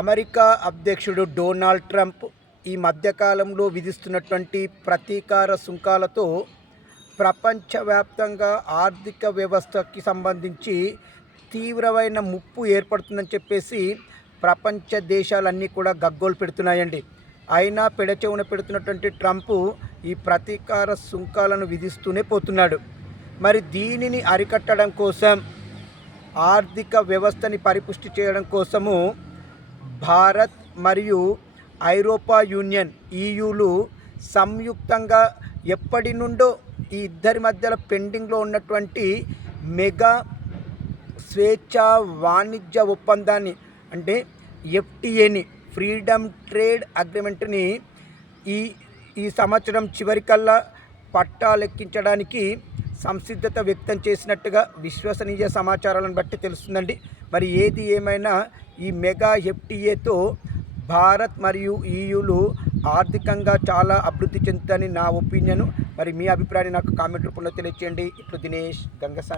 America అధ్యక్షుడు Donald Trump ఈ మధ్యకాలంలో విధిస్తున్నటువంటి ప్రతీకార సుంకాలతో ప్రపంచవ్యాప్తంగా ఆర్థిక వ్యవస్థకి సంబంధించి తీవ్రమైన ముప్పు ఏర్పడుతుందని చెప్పేసి ప్రపంచ దేశాలన్నీ కూడా గగ్గోలు పెడుతున్నాయండి. అయినా పెడచెవున పెడుతున్నటువంటి ట్రంప్ ఈ ప్రతీకార సుంకాలను విధిస్తూనే పోతున్నాడు. మరి దీనిని అరికట్టడం కోసం, ఆర్థిక వ్యవస్థని పరిపుష్టి చేయడం కోసము భారత్ మరియు ఐరోపా యూనియన్ ఈయూలు సంయుక్తంగా ఎప్పటి నుండో ఈ ఇద్దరి మధ్యలో పెండింగ్లో ఉన్నటువంటి మెగా స్వేచ్ఛా వాణిజ్య ఒప్పందాన్ని, అంటే ఎఫ్టీఏని, ఫ్రీడమ్ ట్రేడ్ అగ్రిమెంట్ని ఈ సంవత్సరం చివరికల్లా పట్టాలెక్కించడానికి సంసిద్ధత వ్యక్తం చేసినట్టుగా విశ్వసనీయ సమాచారాలను బట్టి తెలుస్తుందండి. మరి ఏది ఏమైనా ఈ మెగా ఎఫ్టీఏతో భారత్ మరియు ఈయూలు ఆర్థికంగా చాలా అభివృద్ధి చెందుతాయని నా ఒపీనియన్. మరి మీ అభిప్రాయాన్ని నాకు కామెంట్ రూపంలో తెలియచేయండి. ఇప్పుడు దినేష్ గంగసాని.